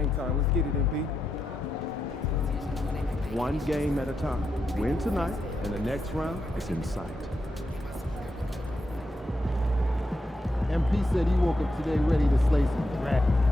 game time. Let's get it, MP. One game at a time. Win tonight, and the next round is in sight. MP said he woke up today ready to slay some dragons.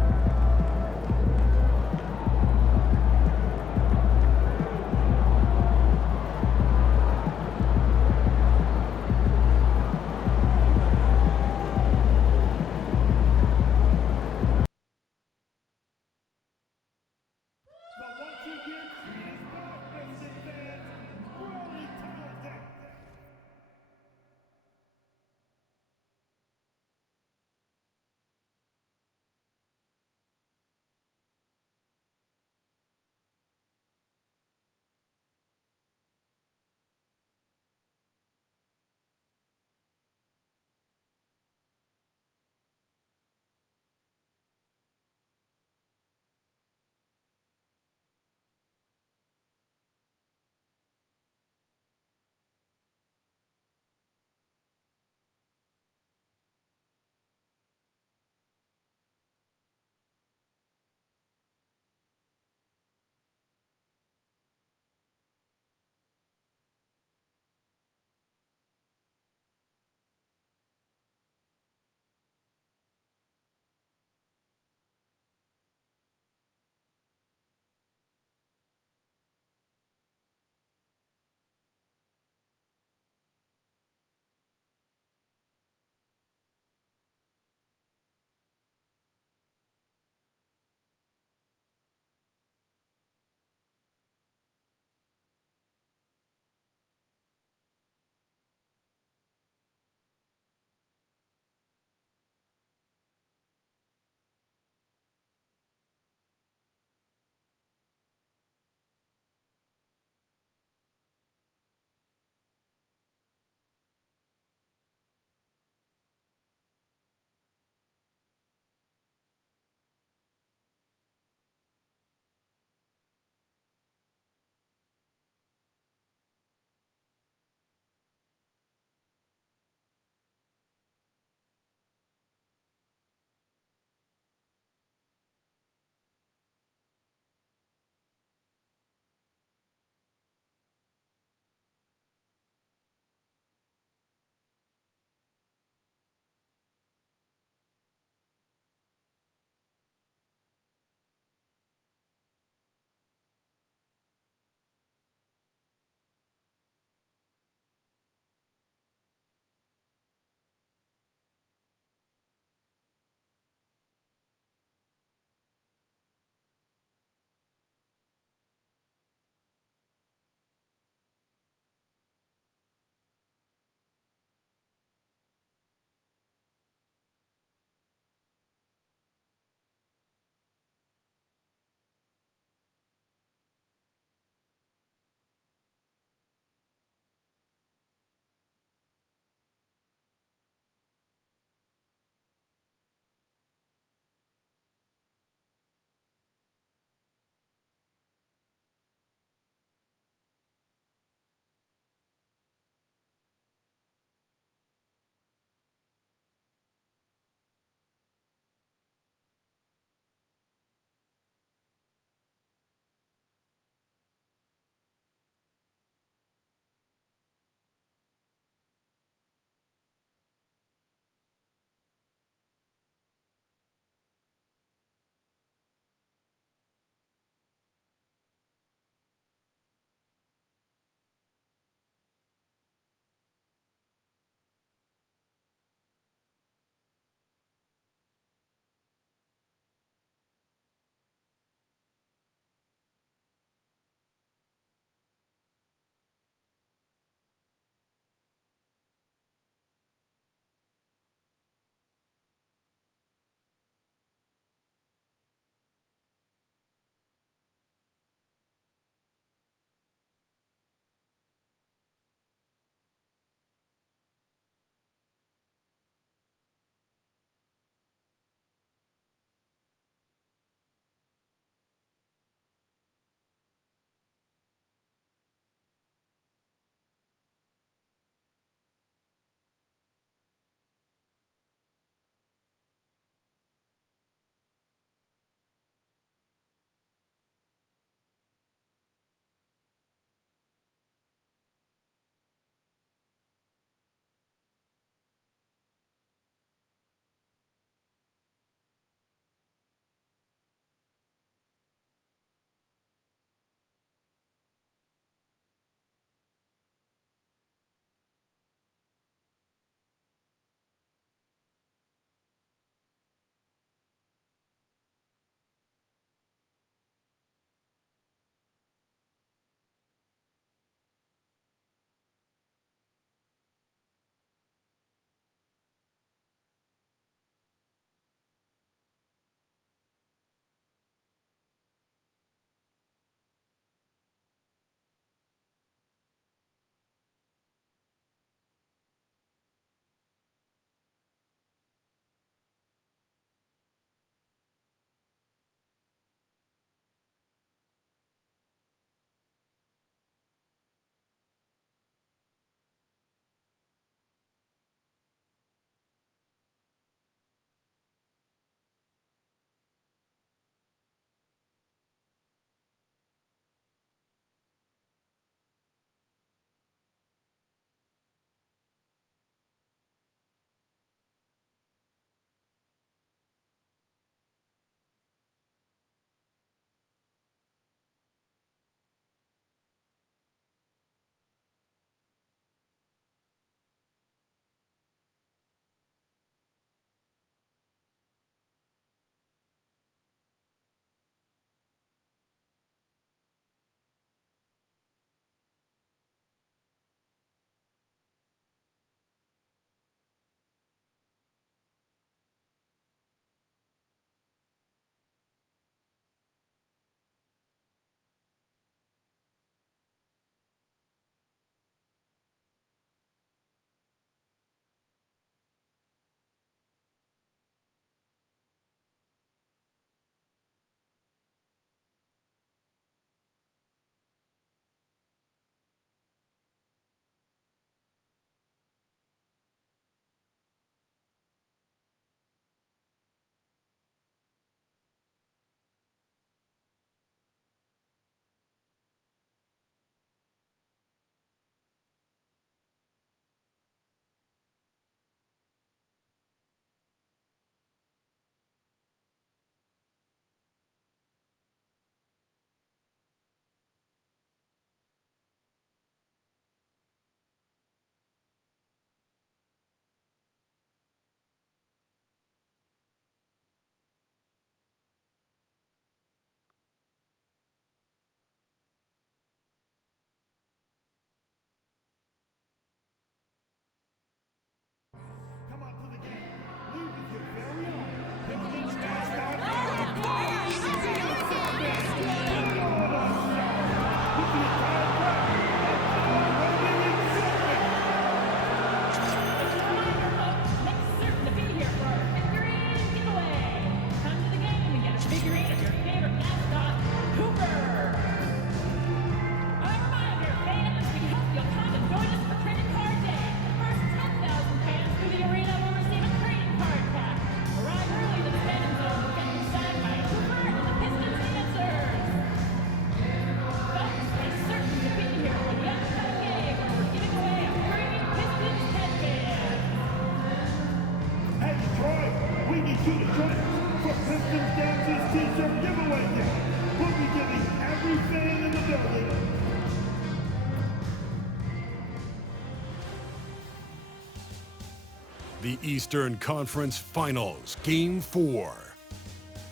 the Eastern Conference Finals, Game 4.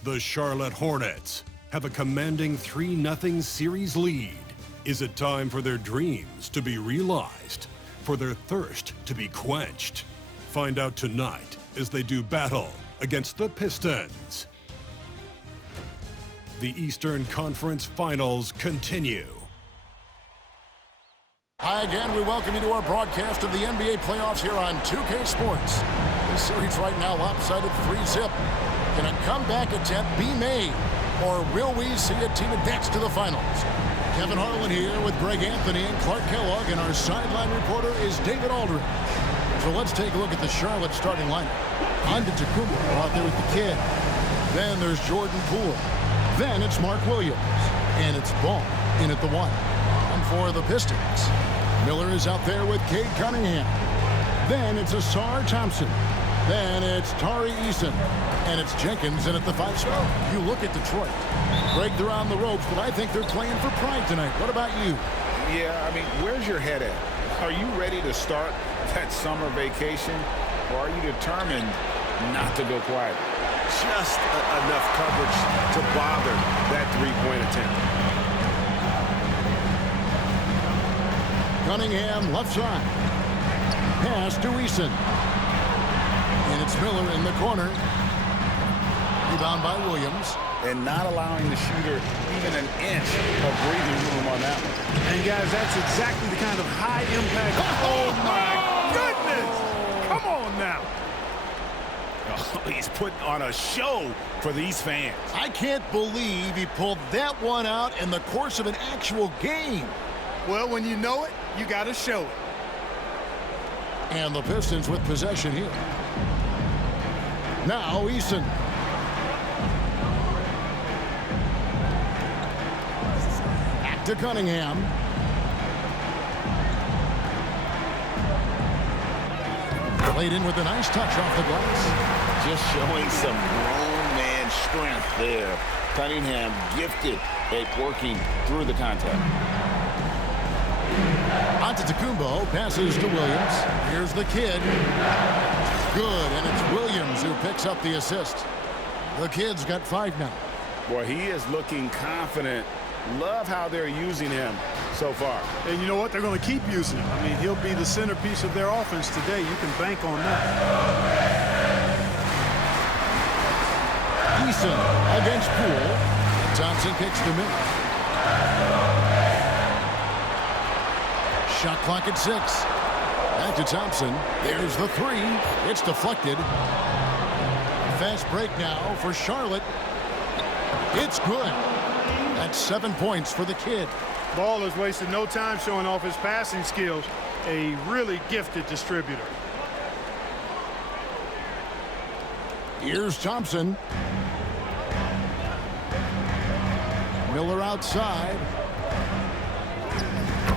The Charlotte Hornets have a commanding 3-0 series lead. Is it time for their dreams to be realized, for their thirst to be quenched? Find out tonight as they do battle against the Pistons. The Eastern Conference Finals continue. Hi again, we welcome you to our broadcast of the NBA playoffs here on 2K Sports. This series right now lopsided 3-zip. Can a comeback attempt be made, or will we see a team advance to the finals? Kevin Harlan here with Greg Anthony and Clark Kellogg, and our sideline reporter is David Aldridge. So let's take a look at the Charlotte starting lineup. Antetokounmpo out there with the kid. Then there's Jordan Poole. Then it's Mark Williams. And it's Ball in at the 1. And for the Pistons, Miller is out there with Cade Cunningham. Then it's Ausar Thompson. Then it's Tari Eason. And it's Jenkins in at the 5 spot. You look at Detroit. Greg, they're on the ropes, but I think they're playing for pride tonight. What about you? Yeah, I mean, where's your head at? Are you ready to start that summer vacation, or are you determined not to go quiet? Just enough coverage to bother that three-point attempt. Cunningham left side. Pass to Eason. And it's Miller in the corner. Rebound by Williams. And not allowing the shooter even an inch of breathing room on that one. And guys, that's exactly the kind of high impact. Oh my goodness! Come on now. Oh, he's putting on a show for these fans. I can't believe he pulled that one out in the course of an actual game. Well, when you know it, you got to show it. And the Pistons with possession here. Now Eason. Back to Cunningham. Played in with a nice touch off the glass. Just showing some grown man strength there. Cunningham gifted at working through the contact. Antetokounmpo passes to Williams. Here's the kid. Good, and it's Williams who picks up the assist. The kid's got 5 now. Boy, he is looking confident. Love how they're using him so far. And you know what? They're going to keep using him. I mean, he'll be the centerpiece of their offense today. You can bank on that. Eason against Poole. Thompson kicks to Miller. Shot clock at 6. Back to Thompson. There's the 3. It's deflected. Fast break now for Charlotte. It's good. That's 7 points for the kid. Ball has wasted no time showing off his passing skills. A really gifted distributor. Here's Thompson. Miller outside.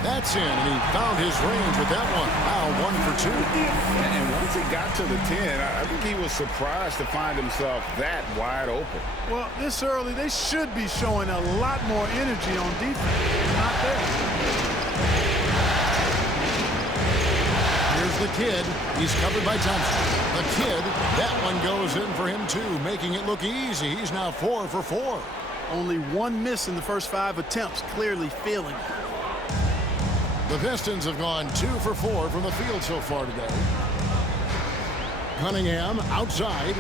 That's in, and he found his range with that one. Wow, 1 for 2. And once he got to the 10, I think he was surprised to find himself that wide open. Well, this early, they should be showing a lot more energy on defense. Not there. Here's the kid. He's covered by Thompson. The kid, that one goes in for him too, making it look easy. He's now 4 for 4. Only 1 miss in the first 5 attempts, clearly feeling it. The Pistons have gone 2 for 4 from the field so far today. Cunningham outside.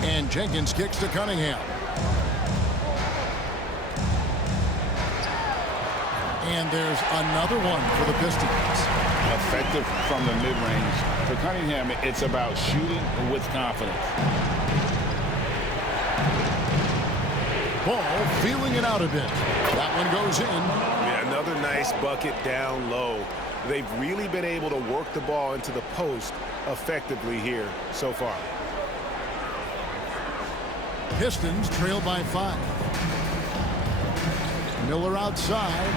And Jenkins kicks to Cunningham. And there's another one for the Pistons. Effective from the mid-range. For Cunningham, it's about shooting with confidence. Ball feeling it out a bit. That one goes in. Yeah, another nice bucket down low. They've really been able to work the ball into the post effectively here so far. Pistons trail by 5. Miller outside.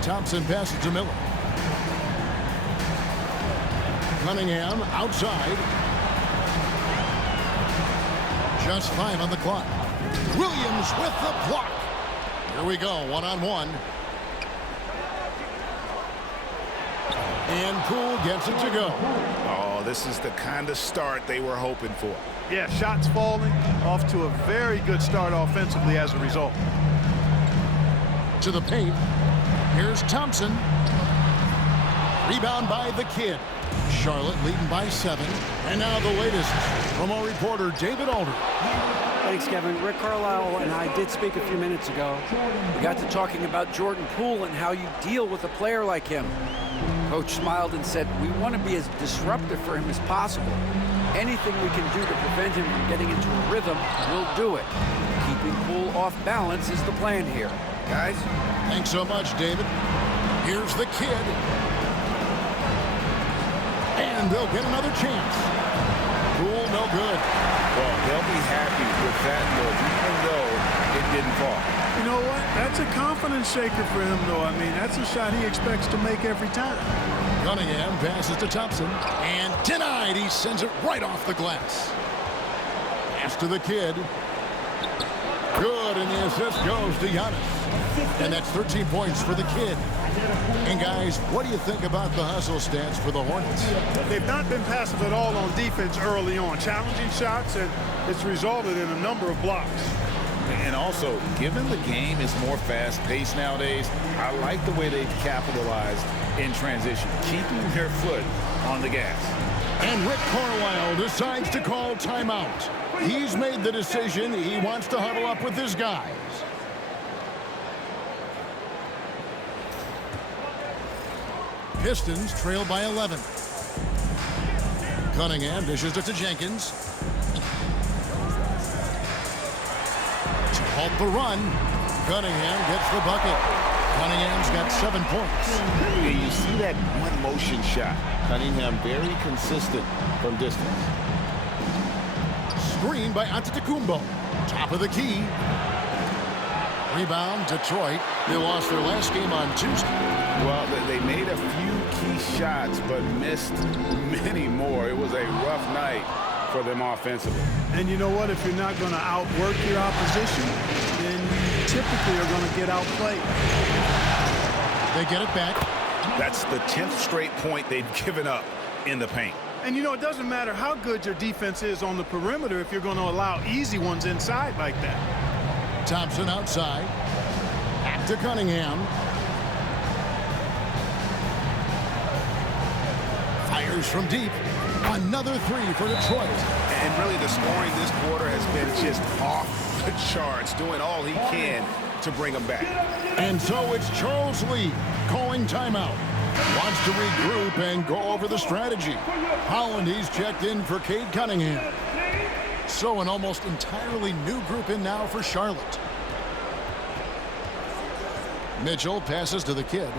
Thompson passes to Miller. Cunningham outside. Just 5 on the clock. Williams with the block. Here we go, 1-on-1. And Poole gets it to go. Oh, this is the kind of start they were hoping for. Yeah, shots falling, off to a very good start offensively as a result. To the paint. Here's Thompson. Rebound by the kid. Charlotte leading by 7. And now the latest from our reporter, David Alder. Thanks, Kevin. Rick Carlisle and I did speak a few minutes ago. We got to talking about Jordan Poole and how you deal with a player like him. Coach smiled and said, we want to be as disruptive for him as possible. Anything we can do to prevent him from getting into a rhythm, we'll do it. Keeping Poole off balance is the plan here. Guys? Thanks so much, David. Here's the kid. And they'll get another chance. Poole, no good. Well, they'll be happy with that look, even though it didn't fall. You know what? That's a confidence shaker for him, though. I mean, that's a shot he expects to make every time. Cunningham passes to Thompson. And denied. He sends it right off the glass. Pass to the kid. Good, and the assist goes to Giannis. And that's 13 points for the kid. And guys, what do you think about the hustle stats for the Hornets? They've not been passive at all on defense early on. Challenging shots, and it's resulted in a number of blocks. And also, given the game is more fast-paced nowadays, I like the way they've capitalized in transition, keeping their foot on the gas. And Rick Carlisle decides to call timeout. He's made the decision. He wants to huddle up with his guys. Pistons trail by 11. Cunningham dishes it to Jenkins. To halt the run, Cunningham gets the bucket. Cunningham's got 7 points. And you see that one motion shot. Cunningham very consistent from distance. Screen by Antetokounmpo. Top of the key. Rebound, Detroit. They lost their last game on Tuesday. Well, they made a few key shots, but missed many more. It was a rough night for them offensively. And you know what? If you're not going to outwork your opposition, then you typically are going to get outplayed. They get it back. That's the 10th straight point they've given up in the paint. And you know, it doesn't matter how good your defense is on the perimeter if you're going to allow easy ones inside like that. Thompson outside. Back to Cunningham. Fires from deep. Another 3 for Detroit. And really the scoring this quarter has been just off the charts, doing all he can to bring them back. And so it's Charles Lee calling timeout. Wants to regroup and go over the strategy. Holland, he's checked in for Cade Cunningham. So an almost entirely new group in now for Charlotte. Mitchell passes to the kid.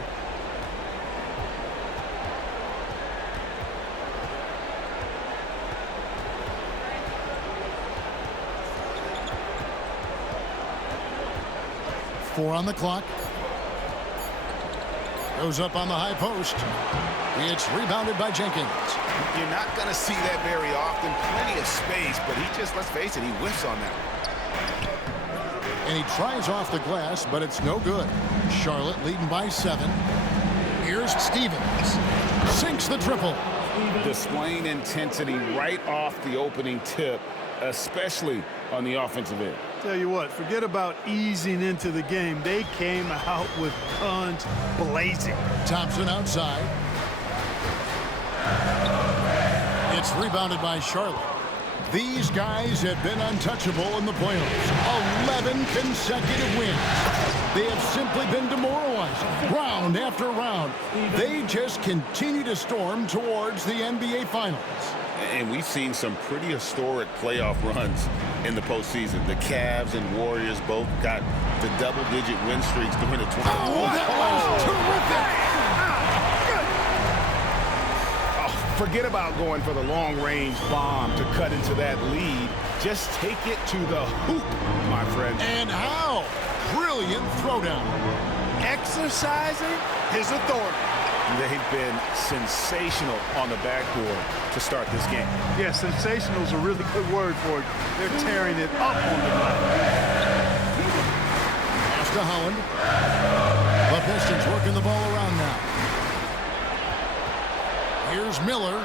Four on the clock. Goes up on the high post. It's rebounded by Jenkins. You're not going to see that very often. Plenty of space, but he just, let's face it, he whiffs on that. And he tries off the glass, but it's no good. Charlotte leading by 7. Here's Stevens. Sinks the triple. Displaying intensity right off the opening tip, especially on the offensive end. Tell you what, forget about easing into the game. They came out with guns blazing. Thompson outside. It's rebounded by Charlotte. These guys have been untouchable in the playoffs. 11 consecutive wins. They have simply been demoralized round after round. They just continue to storm towards the NBA Finals. And we've seen some pretty historic playoff runs in the postseason. The Cavs and Warriors both got the double-digit win streaks during the 20. Oh, that was terrific! Forget about going for the long-range bomb to cut into that lead. Just take it to the hoop, my friend. And how? Brilliant throwdown. Exercising his authority. They've been sensational on the backboard to start this game. Yeah, sensational is a really good word for it. They're tearing it up on the glass. Pass to Holland. The Pistons working the ball around now. Here's Miller.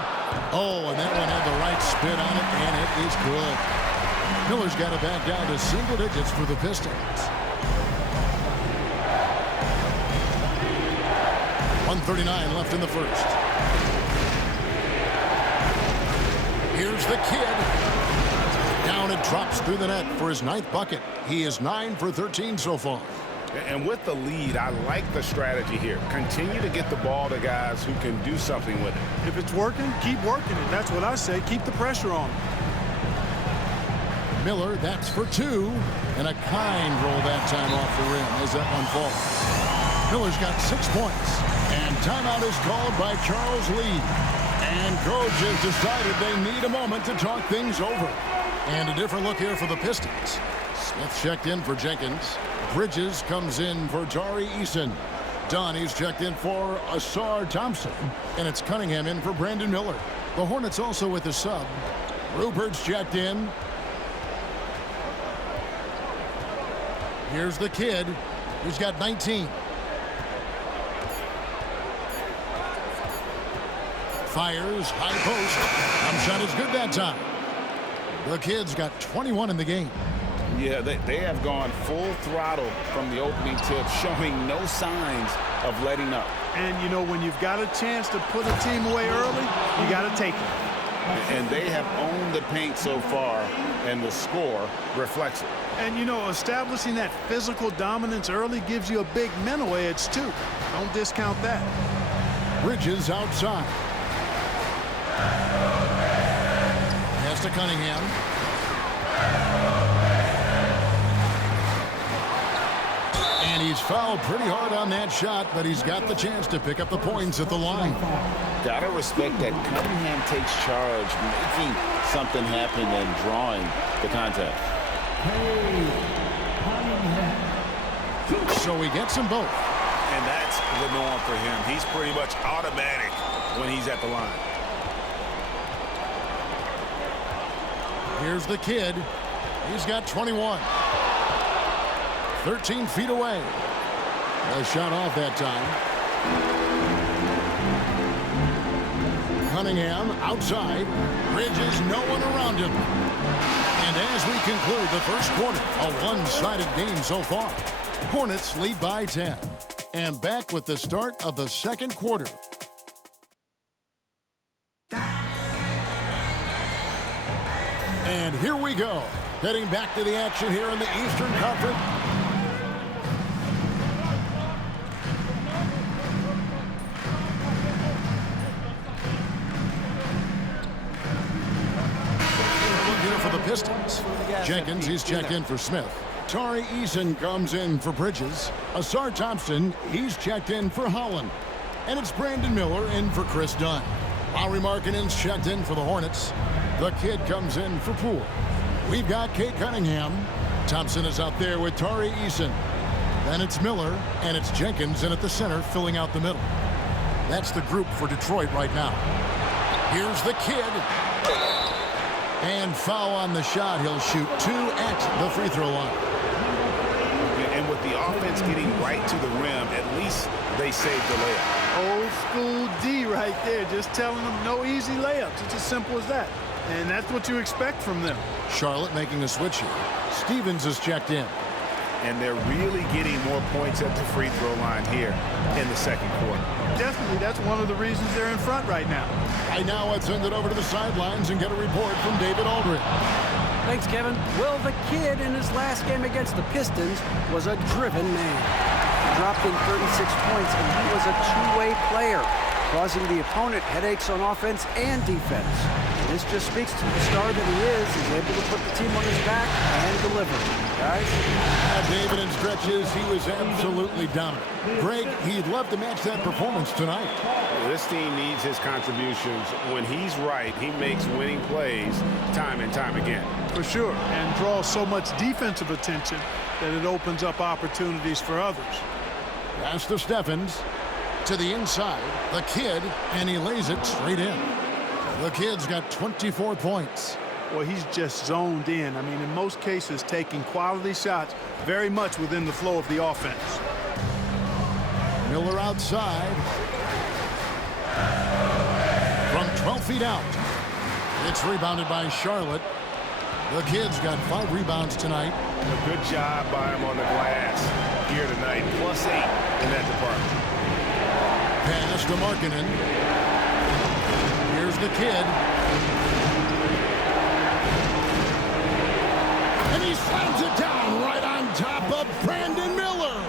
Oh, and that one had the right spin on it, and it is good. Miller's got it back down to single digits for the Pistons. 1:39 left in the first. Here's the kid. Down it drops through the net for his 9th bucket. He is 9 for 13 so far. And with the lead, I like the strategy here. Continue to get the ball to guys who can do something with it. If it's working, keep working it. That's what I say. Keep the pressure on. Miller, that's for 2. And a kind roll that time off the rim as that one falls. Miller's got 6 points. And timeout is called by Charles Lee. And coach has decided they need a moment to talk things over. And a different look here for the Pistons. Smith checked in for Jenkins. Bridges comes in for Tari Eason. Donnie's checked in for Ausar Thompson. And it's Cunningham in for Brandon Miller. The Hornets also with a sub. Rupert's checked in. Here's the kid. He's got 19. Fires, high post. Shot is good that time. The kid's got 21 in the game. Yeah, they have gone full throttle from the opening tip, showing no signs of letting up. And, you know, when you've got a chance to put a team away early, you got to take it. And they have owned the paint so far, and the score reflects it. And, you know, establishing that physical dominance early gives you a big mental edge, too. Don't discount that. Bridges outside. Pass to Cunningham. And he's fouled pretty hard on that shot, but he's got the chance to pick up the points at the line. Gotta respect that Cunningham takes charge, making something happen and drawing the contact. So he gets them both. And that's the norm for him. He's pretty much automatic when he's at the line. Here's the kid. He's got 21. 13 feet away. A shot off that time. Cunningham outside. Bridges, no one around him. And as we conclude the first quarter, a one-sided game so far. Hornets lead by 10. And back with the start of the second quarter. And here we go. Heading back to the action here in the Eastern Conference. Here for the Pistons. Jenkins, he's checked in for Smith. Tari Eason comes in for Bridges. Ausar Thompson, he's checked in for Holland. And it's Brandon Miller in for Chris Dunn. Lauri Markkanen's checked in for the Hornets. The kid comes in for Poole. We've got Cade Cunningham. Thompson is out there with Tari Eason. Then it's Miller, and it's Jenkins in at the center, filling out the middle. That's the group for Detroit right now. Here's the kid. And foul on the shot. He'll shoot 2 at the free throw line. And with the offense getting right to the rim, at least they saved the layup. Old school D right there, just telling them no easy layups. It's as simple as that. And that's what you expect from them. Charlotte making a switch here. Stevens is checked in. And they're really getting more points at the free throw line here in the second quarter. Definitely, that's one of the reasons they're in front right now. Right now, let's send it over to the sidelines and get a report from David Aldridge. Thanks, Kevin. Well, the kid in his last game against the Pistons was a driven man. He dropped in 36 points, and he was a two-way player, causing the opponent headaches on offense and defense. This just speaks to the star that he is. He's able to put the team on his back and deliver. Guys? David, in stretches, he was absolutely dominant. Greg, he'd love to match that performance tonight. This team needs his contributions. When he's right, he makes winning plays time and time again. For sure, and draws so much defensive attention that it opens up opportunities for others. Pass to Steffens. To the inside, the kid, and he lays it straight in. The kid's got 24 points. Well, he's just zoned in. I mean, in most cases, taking quality shots very much within the flow of the offense. Miller outside. feet out. It's rebounded by Charlotte. The Kids got 5 rebounds tonight. A good job by him on the glass here tonight. +8 in that department. Pass to Markkanen. Here's the Kid. And he slams it down right on top of Brandon Miller.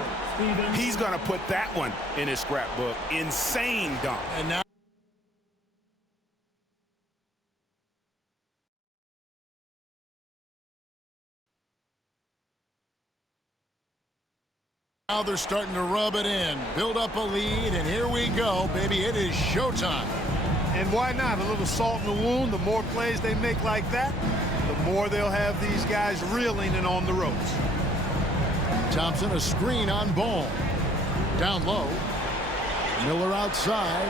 He's going to put that one in his scrapbook. Insane dunk. And now they're starting to rub it in, build up a lead, and here we go, baby. It is showtime. And why not? A little salt in the wound. The more plays they make like that, the more they'll have these guys reeling and on the ropes. Thompson, a screen on Ball. Down low. Miller outside.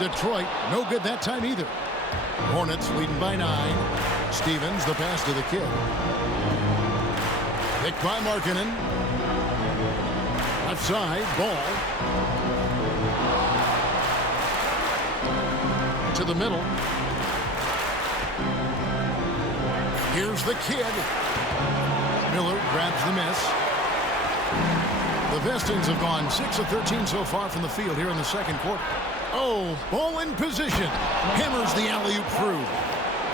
Detroit, no good that time either. Hornets leading by 9. Stevens, the pass to the Kid. Picked by Markkanen. Left side, Ball. To the middle. Here's the Kid. Miller grabs the miss. The Pistons have gone 6 of 13 so far from the field here in the second quarter. Oh, Ball in position. Hammers the alley-oop through.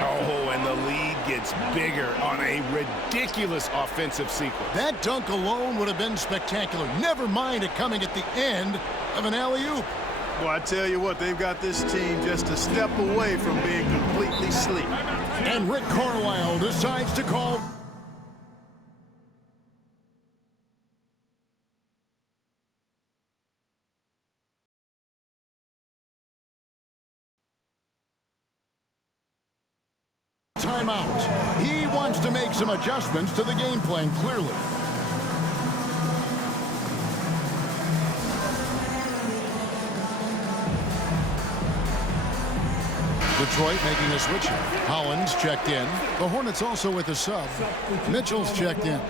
Oh, and the lead gets bigger on a ridiculous offensive sequence. That dunk alone would have been spectacular. Never mind it coming at the end of an alley-oop. Well, I tell you what, they've got this team just a step away from being completely asleep. And Rick Carlisle decides to call timeout. He wants to make some adjustments to the game plan, clearly. Detroit making a switch. Hollins checked in. The Hornets also with a sub. Mitchell's checked in.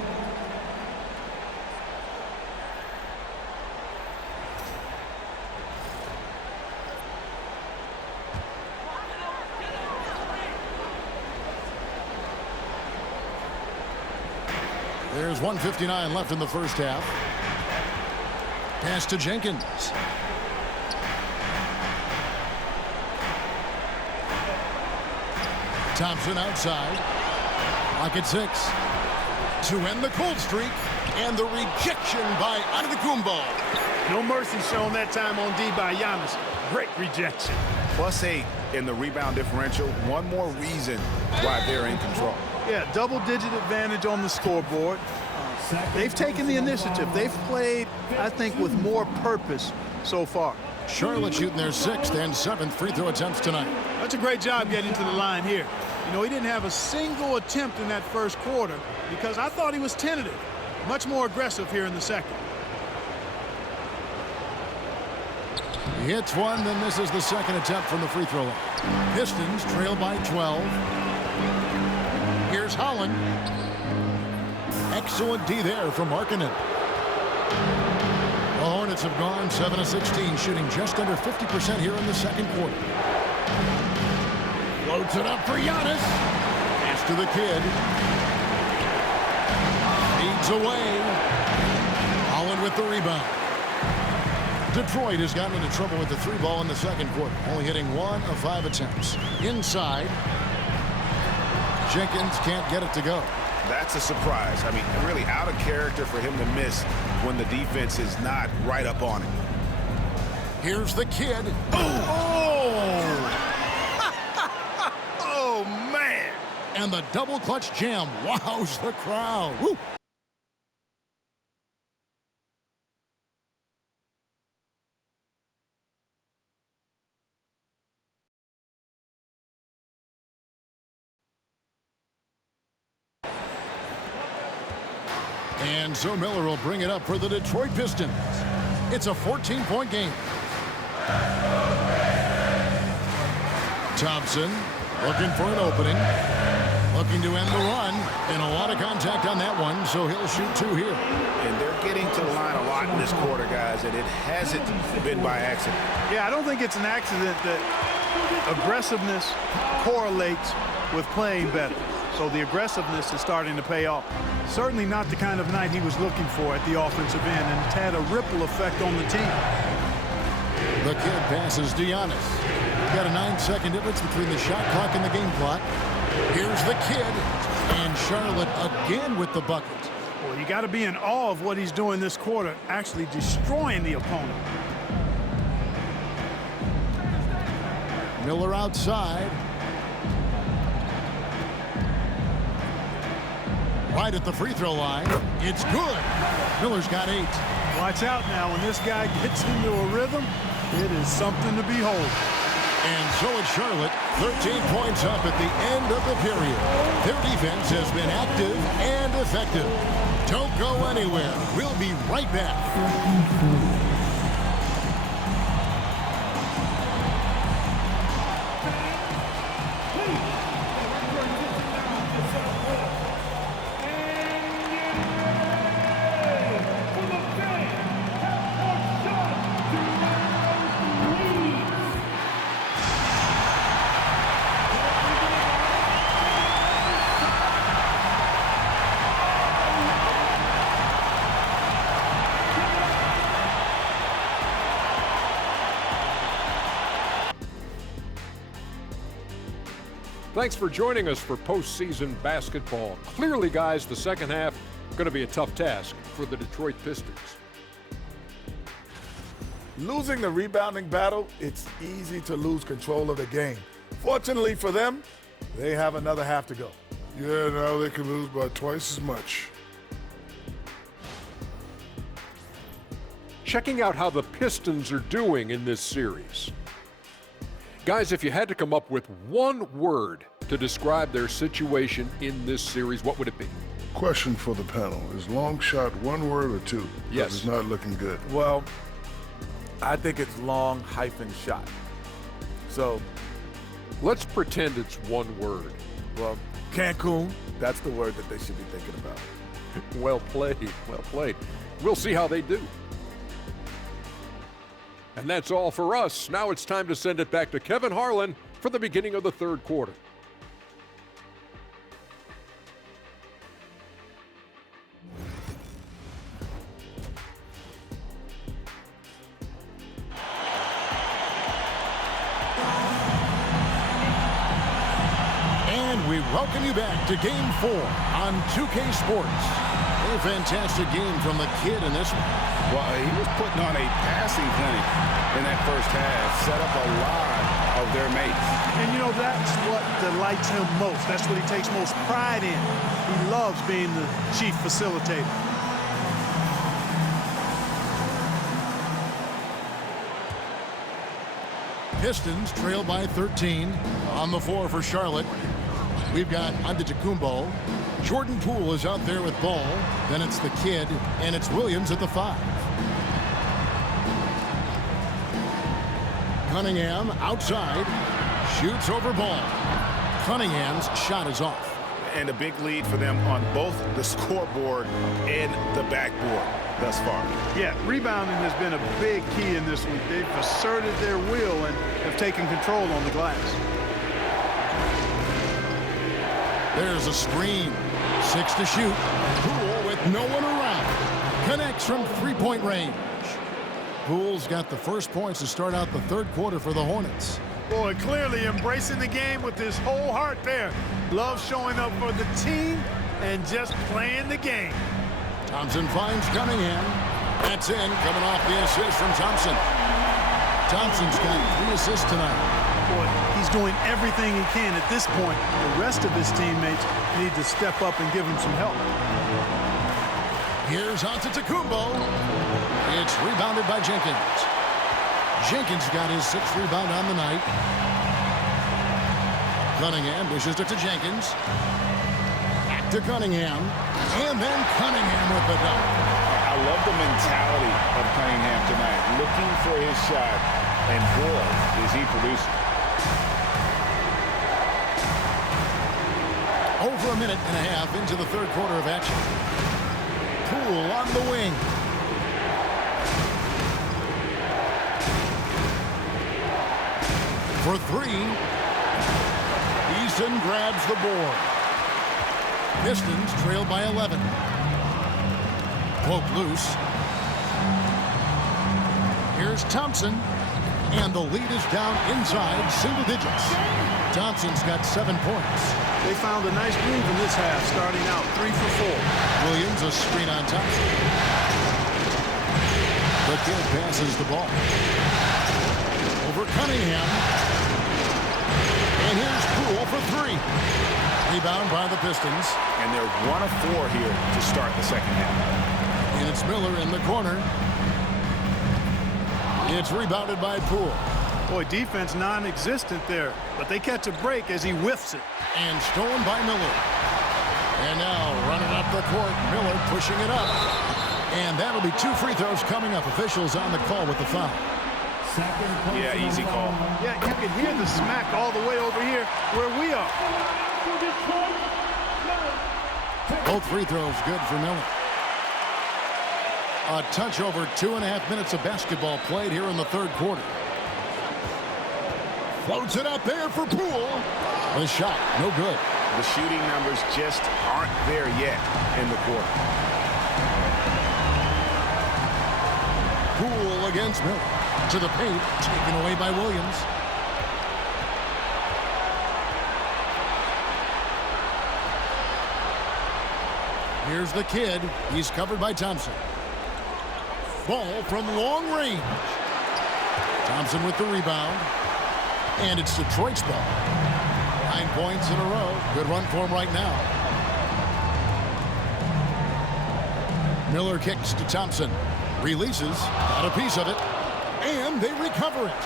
There's 1:59 left in the first half. Pass to Jenkins. Thompson outside. Lock at 6. To end the cold streak. And the rejection by Antetokounmpo. No mercy shown that time on D by Giannis. Great rejection. +8 in the rebound differential. One more reason why they're in control. Yeah, double-digit advantage on the scoreboard. They've taken the initiative. They've played, I think, with more purpose so far. Charlotte shooting their 6th and 7th free throw attempts tonight. That's a great job getting to the line here. You know, he didn't have a single attempt in that first quarter because I thought he was tentative. Much more aggressive here in the second. He hits one, then this is the second attempt from the free throw line. Pistons trail by 12. Here's Holland. Excellent D there from Markkanen. The Hornets have gone 7 of 16, shooting just under 50% here in the second quarter. Loads it up for Giannis. Pass to the Kid. Feeds away. Holland with the rebound. Detroit has gotten into trouble with the 3 ball in the second quarter, only hitting 1 of 5 attempts. Inside. Jenkins can't get it to go. That's a surprise. I mean, really out of character for him to miss when the defense is not right up on him. Here's the Kid. Oh! Oh, man! And the double clutch jam wows the crowd. Woo! And so Miller will bring it up for the Detroit Pistons. It's a 14-point game. Thompson looking for an opening. A looking to end the run, and a lot of contact on that one, so he'll shoot 2 here. And they're getting to the line a lot in this quarter, guys, and it hasn't been by accident. Yeah, I don't think it's an accident that aggressiveness correlates with playing better. So the aggressiveness is starting to pay off. Certainly not the kind of night he was looking for at the offensive end, and it's had a ripple effect on the team. The kid passes to Giannis. Got a 9-second difference between the shot clock and the game clock. Here's the kid, and Charlotte again with the bucket. Well, you got to be in awe of what he's doing this quarter, actually destroying the opponent. Miller outside. Right at the free throw line. It's good. Miller's got 8. Watch out now. When this guy gets into a rhythm, it is something to behold. And so it's Charlotte, 13 points up at the end of the period. Their defense has been active and effective. Don't go anywhere. We'll be right back. Thanks for joining us for postseason basketball. Clearly, guys, the second half going to be a tough task for the Detroit Pistons. Losing the rebounding battle, it's easy to lose control of the game. Fortunately for them, they have another half to go. Yeah, now they can lose by twice as much. Checking out how the Pistons are doing in this series. Guys, if you had to come up with one word to describe their situation in this series, what would it be? Question for the panel. Is long shot one word or two? Yes. It's not looking good. Well, I think it's long hyphen shot. So, let's pretend it's one word. Well, Cancun, that's the word that they should be thinking about. Well played, well played. We'll see how they do. And that's all for us. Now it's time to send it back to Kevin Harlan for the beginning of the third quarter. And we welcome you back to Game 4 on 2K Sports. A fantastic game from the kid in this one. Well, he was putting on a passing clinic in that first half, set up a lot of their mates. And, you know, that's what delights him most. That's what he takes most pride in. He loves being the chief facilitator. Pistons trail by 13 on the floor for Charlotte. We've got Antetokounmpo. Jordan Poole is out there with ball. Then it's the kid, and it's Williams at the 5. Cunningham outside, shoots over ball. Cunningham's shot is off. And a big lead for them on both the scoreboard and the backboard thus far. Yeah, rebounding has been a big key in this one. They've asserted their will and have taken control on the glass. There's a screen. 6 to shoot. Poole with no one around. Connects from three-point range. Poole's got the first points to start out the third quarter for the Hornets. Boy, clearly embracing the game with his whole heart there. Loves showing up for the team and just playing the game. Thompson finds Cunningham. That's in, coming off the assist from Thompson. Thompson's got 3 assists tonight. Boy, he's doing everything he can at this point. The rest of his teammates need to step up and give him some help. Here's Antetokounmpo. It's rebounded by Jenkins. Jenkins got his 6th rebound on the night. Cunningham dishes it to Jenkins. Back to Cunningham. And then Cunningham with the dunk. I love the mentality of Cunningham tonight, looking for his shot, and boy, is he producing. Over We're a minute and a half into the third quarter of action. Poole on the wing. For three. Eason grabs the board. Pistons trail by 11. Poke loose. Here's Thompson. And the lead is down inside single digits. Thompson's got 7 points. They found a nice groove in this half, starting out 3 for 4. Williams a screen on Thompson. The kid passes the ball. Over Cunningham. And here's Poole for 3. Rebound by the Pistons. And they're 1 of 4 here to start the second half. And it's Miller in the corner. It's rebounded by Poole. Boy, defense non-existent there, but they catch a break as he whiffs it. And stolen by Miller. And now running up the court, Miller pushing it up. And that'll be 2 free throws coming up. Officials on the call with the foul. Yeah, easy call. Yeah, you can hear the smack all the way over here where we are. Both free throws good for Miller. A touch over 2.5 minutes of basketball played here in the third quarter. Floats it up there for Poole. The shot, no good. The shooting numbers just aren't there yet in the quarter. Poole against Miller. To the paint, taken away by Williams. Here's the kid. He's covered by Thompson. Ball from long range. Thompson with the rebound. And it's Detroit's ball. 9 points in a row. Good run for him right now. Miller kicks to Thompson. Releases. Got a piece of it. And they recover it.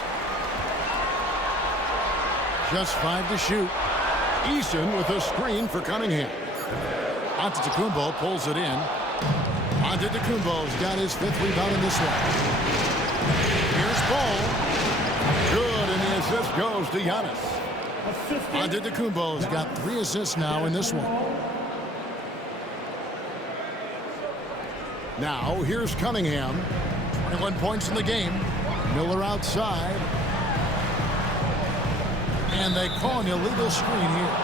Just 5 to shoot. Eason with a screen for Cunningham. Antetokounmpo pulls it in. Antetokounmpo's got his 5th rebound in this one. Here's Ball. Good, and the assist goes to Giannis. Antetokounmpo's got 3 assists now in this one. Now, here's Cunningham. 21 points in the game. Miller outside. And they call an illegal screen here.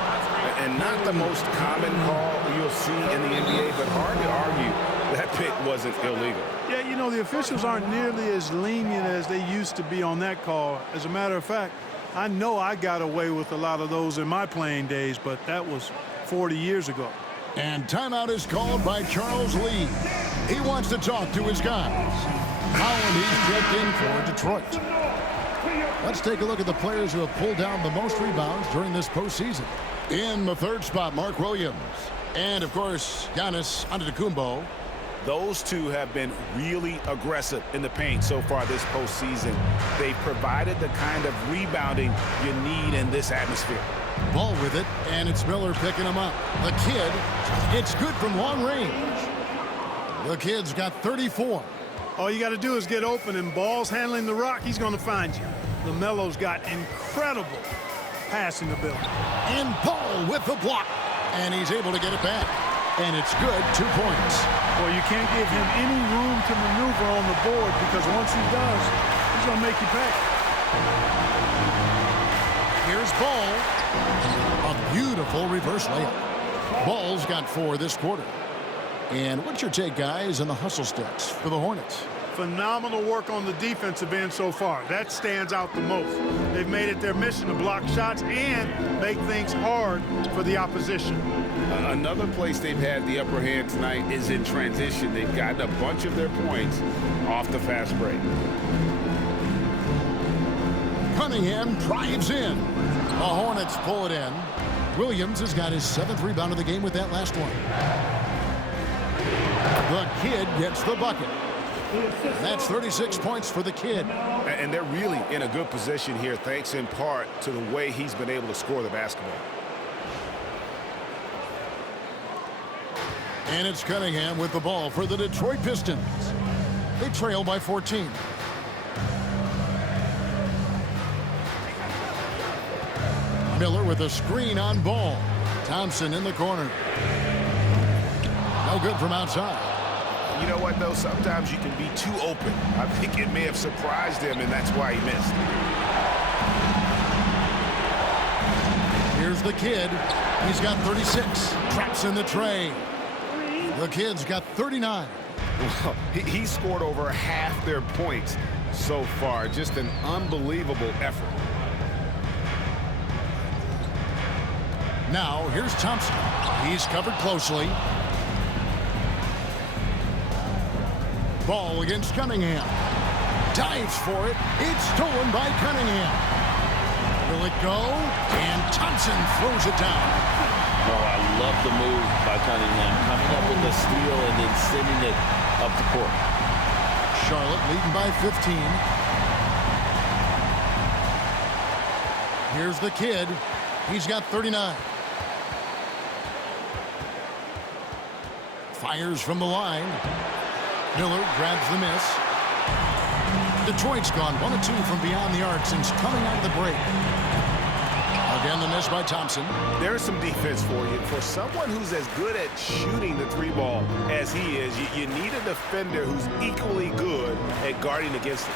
And not the most common call you'll see in the NBA, but hard to argue that pick wasn't illegal. Yeah, you know, the officials aren't nearly as lenient as they used to be on that call. As a matter of fact, I know I got away with a lot of those in my playing days, but that was 40 years ago. And timeout is called by Charles Lee. He wants to talk to his guys. Holland, he's checked in for Detroit. Let's take a look at the players who have pulled down the most rebounds during this postseason. In the third spot, Mark Williams. And, of course, Giannis Antetokounmpo. Those two have been really aggressive in the paint so far this postseason. They've provided the kind of rebounding you need in this atmosphere. Ball with it, and it's Miller picking him up. The kid, it's good from long range. The kid's got 34. All you got to do is get open, and Ball's handling the rock, he's going to find you. LaMelo's got incredible passing ability. And Ball with the block, and he's able to get it back. And it's good, 2 points. Well, you can't give him any room to maneuver on the board because once he does, he's going to make you pay. Here's Ball. A beautiful reverse layup. Ball's got 4 this quarter. And what's your take, guys, on the hustle stats for the Hornets? Phenomenal work on the defensive end so far. That stands out the most. They've made it their mission to block shots and make things hard for the opposition. Another place they've had the upper hand tonight is in transition. They've gotten a bunch of their points off the fast break. Cunningham drives in. The Hornets pull it in. Williams has got his 7th rebound of the game with that last one. The kid gets the bucket. That's 36 points for the kid. And they're really in a good position here, thanks in part to the way he's been able to score the basketball. And it's Cunningham with the ball for the Detroit Pistons. They trail by 14. Miller with a screen on Ball. Thompson in the corner. No good from outside. You know what, though? Sometimes you can be too open. I think it may have surprised him, and that's why he missed. Here's the kid. He's got 36. Traps in the tray. The kid's got 39. Well, he scored over half their points so far. Just an unbelievable effort. Now, here's Thompson. He's covered closely. Ball against Cunningham. Dives for it. It's stolen by Cunningham. Will it go? And Thompson throws it down. Oh, I love the move by Cunningham. Coming up with the steal and then sending it up the court. Charlotte leading by 15. Here's the kid. He's got 39. Fires from the line. Miller grabs the miss. Detroit's gone 1 of 2 from beyond the arc since coming out of the break. Again, the miss by Thompson. There's some defense for you. For someone who's as good at shooting the three ball as he is, you need a defender who's equally good at guarding against it.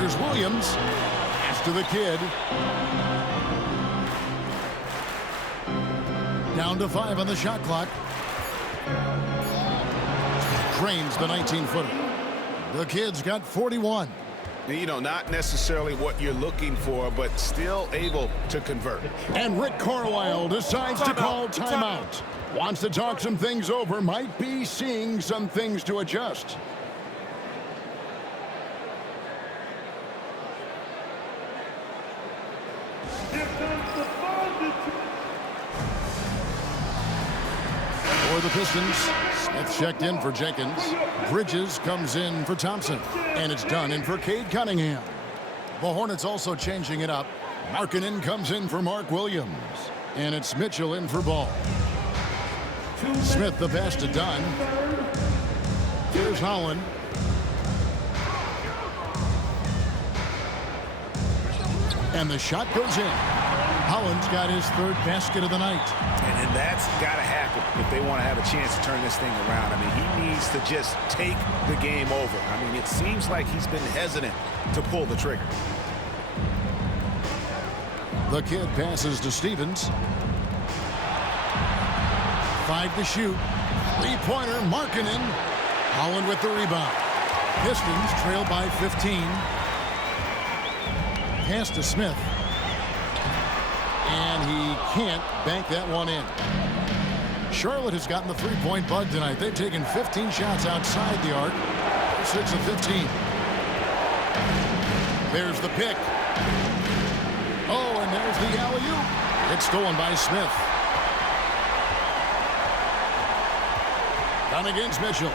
Here's Williams. Pass to the kid. Down to 5 on the shot clock. Drains the 19-footer. The kid's got 41. You know, not necessarily what you're looking for, but still able to convert. And Rick Carlisle decides to call timeout. Wants to talk some things over. Might be seeing some things to adjust. For the Pistons, Smith checked in for Jenkins. Bridges comes in for Thompson. And it's done in for Cade Cunningham. The Hornets also changing it up. Markkanen comes in for Mark Williams. And it's Mitchell in for Ball. Smith the pass to Dunn. Here's Holland. And the shot goes in. Holland's got his 3rd basket of the night. And that's got to happen if they want to have a chance to turn this thing around. I mean, he needs to just take the game over. I mean, it seems like he's been hesitant to pull the trigger. The kid passes to Stevens. 5 to shoot. 3-pointer, Markkanen. Holland with the rebound. Pistons trail by 15. Pass to Smith. And he can't bank that one in. Charlotte has gotten the 3-point bug tonight. They've taken 15 shots outside the arc. 6 of 15. There's the pick. Oh, and there's the alley-oop. It's stolen by Smith. Down against Mitchell.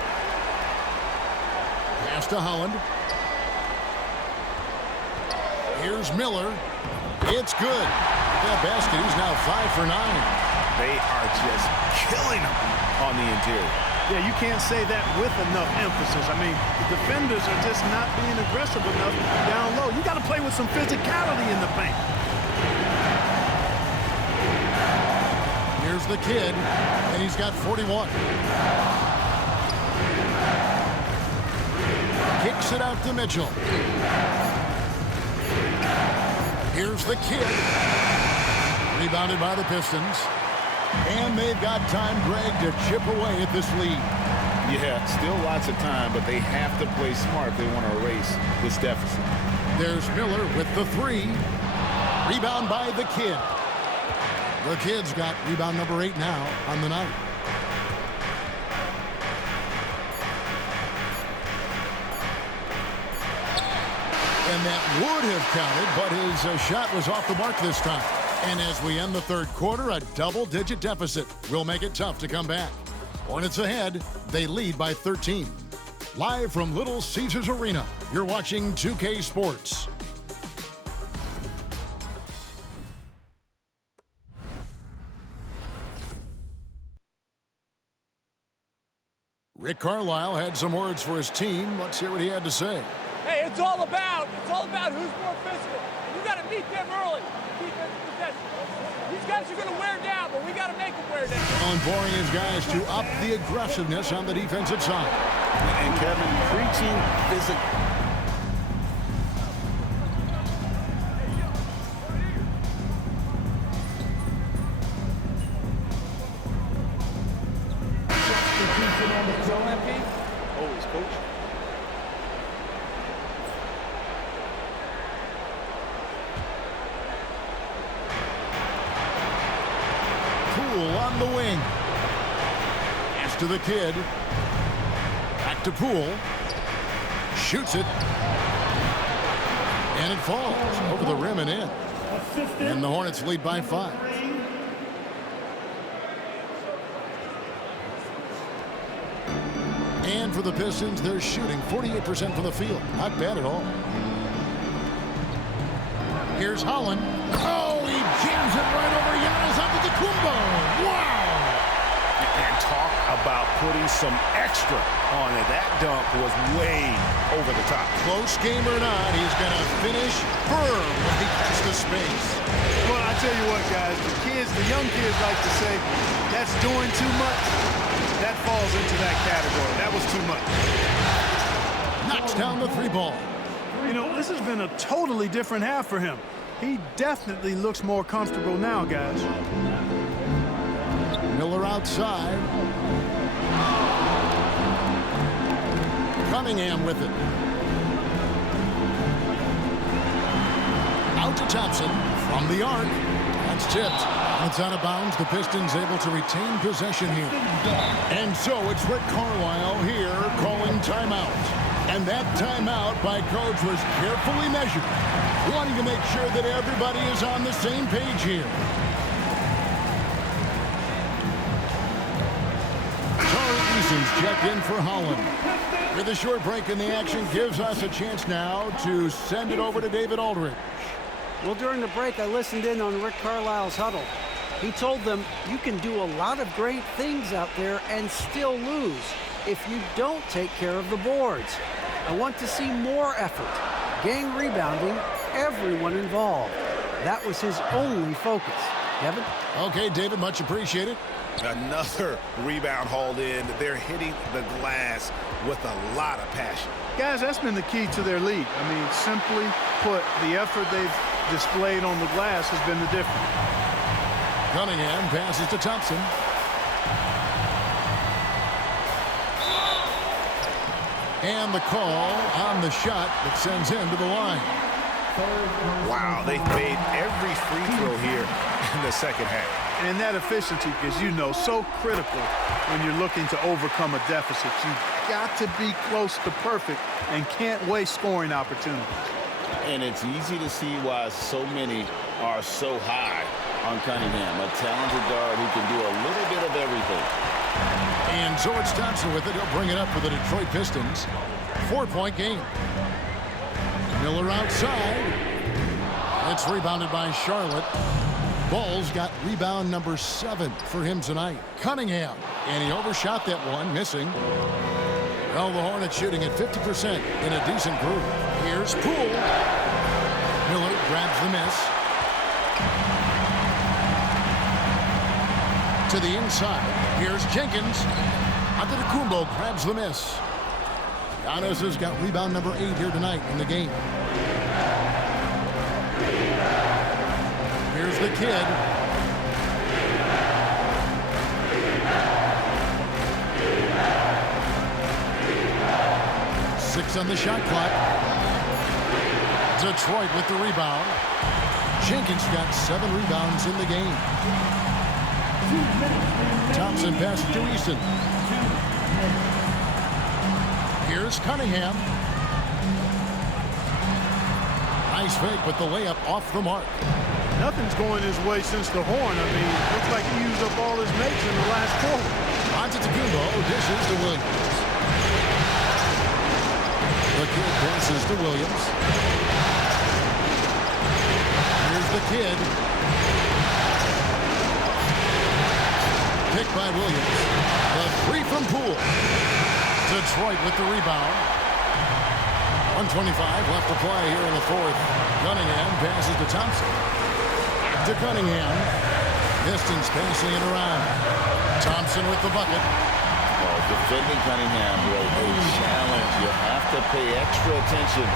Pass to Holland. Here's Miller. It's good. That basket, he's now 5 for 9. They are just killing him on the interior. Yeah, you can't say that with enough emphasis. I mean, the defenders are just not being aggressive enough down low. You got to play with some physicality in the paint. Here's the kid, and he's got 41. Kicks it out to Mitchell. Here's the kid. Rebounded by the Pistons. And they've got time, Greg, to chip away at this lead. Yeah, still lots of time, but they have to play smart if they want to erase this deficit. There's Miller with the 3. Rebound by the kid. The kid's got rebound number 8 now on the night. And that would have counted, but his shot was off the mark this time. And as we end the 3rd quarter, a double-digit deficit will make it tough to come back. Hornets ahead. They lead by 13. Live from Little Caesars Arena, you're watching 2K Sports. Rick Carlisle had some words for his team. Let's hear what he had to say. Hey, it's all about who's more physical. You got to meet them early. Defense possession. You These guys are going to wear down, but we got to make them wear down. Allen boring his guys to up the aggressiveness on the defensive side. And Kevin, preaching physical. On the wing. Pass to the kid. Back to Poole. Shoots it. And it falls over the rim and in. And the Hornets lead by 5. And for the Pistons, they're shooting 48% from the field. Not bad at all. Here's Holland. Oh, he jams it right over Giannis Antetokounmpo. Wow! And talk about putting some extra on it. That dunk was way over the top. Close game or not, he's going to finish firm when he gets the space. Well, I tell you what, guys, the young kids like to say, that's doing too much. That falls into that category. That was too much. Knocks down the 3 ball. You know, this has been a totally different half for him. He definitely looks more comfortable now, guys. Miller outside. Cunningham with it. Out to Thompson from the arc. That's tipped. It's out of bounds. The Pistons able to retain possession here. And so it's Rick Carlisle here calling timeout. And that timeout by coach was carefully measured, wanting to make sure that everybody is on the same page here. Tari Eason's checked in for Holland. With a short break in the action gives us a chance now to send it over to David Aldridge. Well, during the break, I listened in on Rick Carlisle's huddle. He told them, you can do a lot of great things out there and still lose if you don't take care of the boards. I want to see more effort, gang rebounding, everyone involved. That was his only focus. Kevin? Okay, David, much appreciated. Another rebound hauled in. They're hitting the glass with a lot of passion. Guys, that's been the key to their lead. I mean, simply put, the effort they've displayed on the glass has been the difference. Cunningham passes to Thompson. And the call on the shot that sends him to the line. Wow, they've made every free throw here in the second half. And that efficiency is, you know, so critical when you're looking to overcome a deficit. You've got to be close to perfect and can't waste scoring opportunities. And it's easy to see why so many are so high on Cunningham, a talented guard who can do a little bit of everything. And George Thompson with it. He'll bring it up for the Detroit Pistons. 4-point game. Miller outside. It's rebounded by Charlotte. Ball's got rebound number 7 for him tonight. Cunningham. And he overshot that one, missing. Well, the Hornets shooting at 50% in a decent groove. Here's Poole. Miller grabs the miss. To the inside. Here's Jenkins. Antetokounmpo grabs the miss. Giannis has got rebound number 8 here tonight in the game. Here's the kid. Six on the shot clock. Detroit with the rebound. Jenkins got 7 rebounds in the game. Thompson passes to Easton. Here's Cunningham. Nice fake, but the layup off the mark. Nothing's going his way since the horn. I mean, looks like he used up all his mates in the last quarter. Antetokounmpo dishes to Williams. The kid passes to Williams. Here's the kid. Picked by Williams. The 3 from Poole. Detroit with the rebound. 1:25 left to play here in the fourth. Cunningham passes to Thompson. To Cunningham. Pistons passing it around. Thompson with the bucket. Well, defending Cunningham was a challenge. You have to pay extra attention.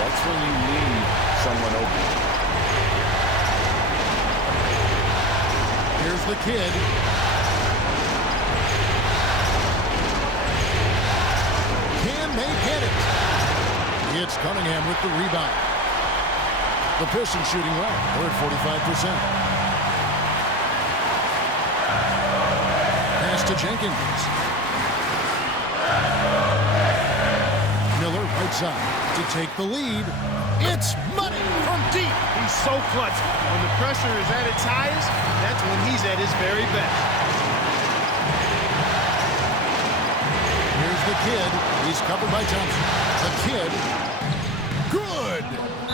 That's when you leave someone open. Here's the kid. Can they get it? It's Cunningham with the rebound. The Pistons shooting well. They're at 45%. Pass to Jenkins. Miller right side to take the lead. It's money from deep. He's so clutch. When the pressure is at its highest, that's when he's at his very best. Here's the kid. He's covered by Thompson. The kid. Good.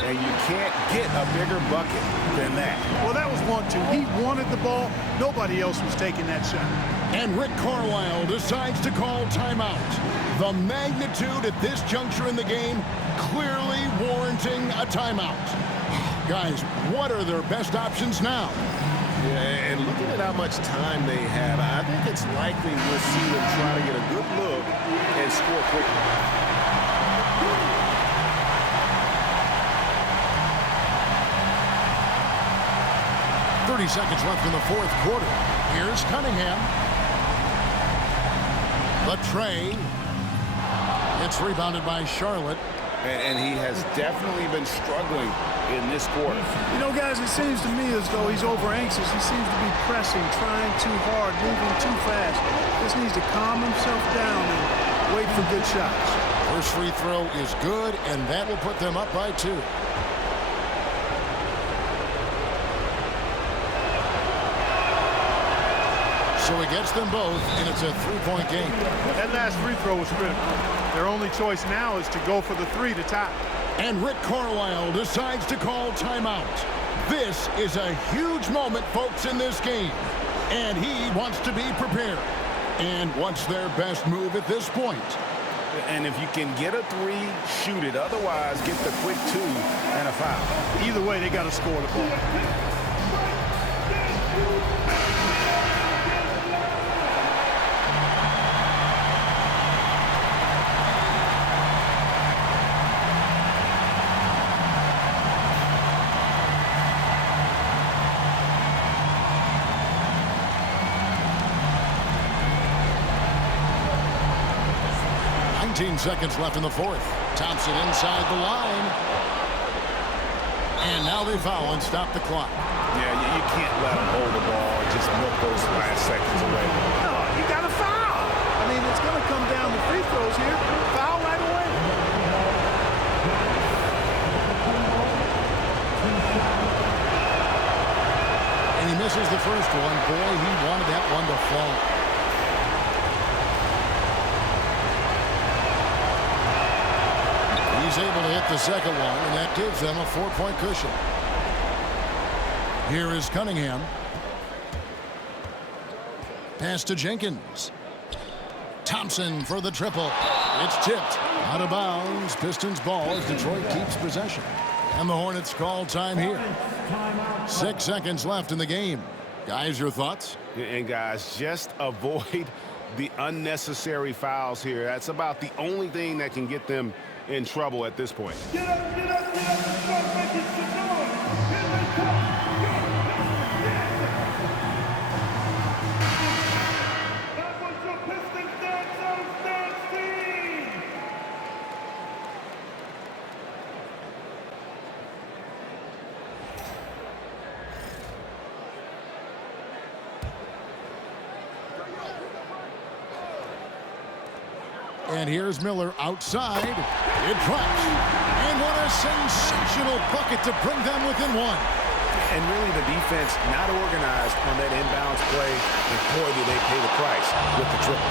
And you can't get a bigger bucket than that. Well, that was 1-2. He wanted the ball. Nobody else was taking that shot. And Rick Carlisle decides to call timeout. The magnitude at this juncture in the game clearly warranting a timeout. Guys, what are their best options now? Yeah, and looking at how much time they have, I think it's likely we'll see them try to get a good look and score quickly. 30 seconds left in the fourth quarter. Here's Cunningham. The tray. It's rebounded by Charlotte. And he has definitely been struggling in this quarter. You know, guys, it seems to me as though he's over-anxious. He seems to be pressing, trying too hard, moving too fast. Just needs to calm himself down and wait for good shots. First free throw is good, and that will put them up by 2. So he gets them both, and it's a 3-point game. That last free throw was critical. Their only choice now is to go for the 3 to tie. And Rick Carlisle decides to call timeout. This is a huge moment, folks, in this game. And he wants to be prepared. And what's their best move at this point? And if you can get a 3, shoot it. Otherwise, get the quick 2 and a foul. Either way, they got to score the ball. Seconds left in the fourth. Thompson inside the line. And now they foul and stop the clock. Yeah, you can't let them hold the ball and just milk those last seconds away. No, you got to foul. I mean, it's going to come down to free throws here. Foul right away. And he misses the first one. Boy, he wanted that one to fall. He's able to hit the second one, and that gives them a 4-point cushion. Here is Cunningham. Pass to Jenkins. Thompson for the triple. It's tipped out of bounds. Pistons ball as Detroit keeps possession. And the Hornets call time here. 6 seconds left in the game. Guys, your thoughts? And guys, just avoid the unnecessary fouls here. That's about the only thing that can get them in trouble at this point. Get up, get up, get up, start making some noise. Here they come. That was your Pistons dance team. And here's Miller outside. It drops. And what a sensational bucket to bring them within 1. And really the defense not organized on that inbounds play. And boy, did they pay the price with the triple.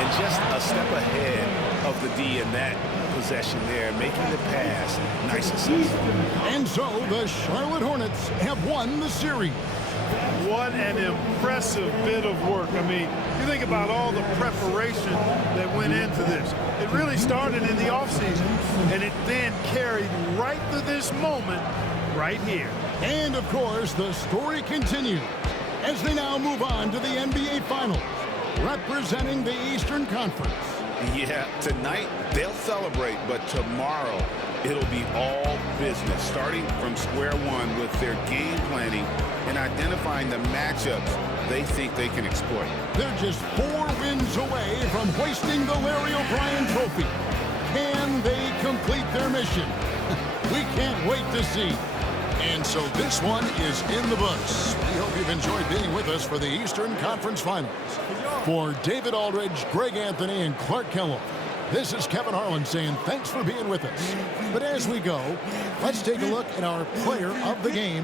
And just a step ahead of the D in that possession there, making the pass. Nice assist. And so the Charlotte Hornets have won the series. What an impressive bit of work. I mean, you think about all the preparation that went into this. It really started in the offseason, and it then carried right to this moment right here. And, of course, the story continues as they now move on to the NBA Finals, representing the Eastern Conference. Yeah, tonight they'll celebrate, but tomorrow it'll be all business, starting from square one with their game planning and identifying the matchups they think they can exploit. They're just 4 wins away from hoisting the Larry O'Brien Trophy. Can they complete their mission? We can't wait to see. And so this one is in the books. We hope you've enjoyed being with us for the Eastern Conference Finals. For David Aldridge, Greg Anthony, and Clark Kellogg, this is Kevin Harlan saying thanks for being with us. But as we go, let's take a look at our player of the game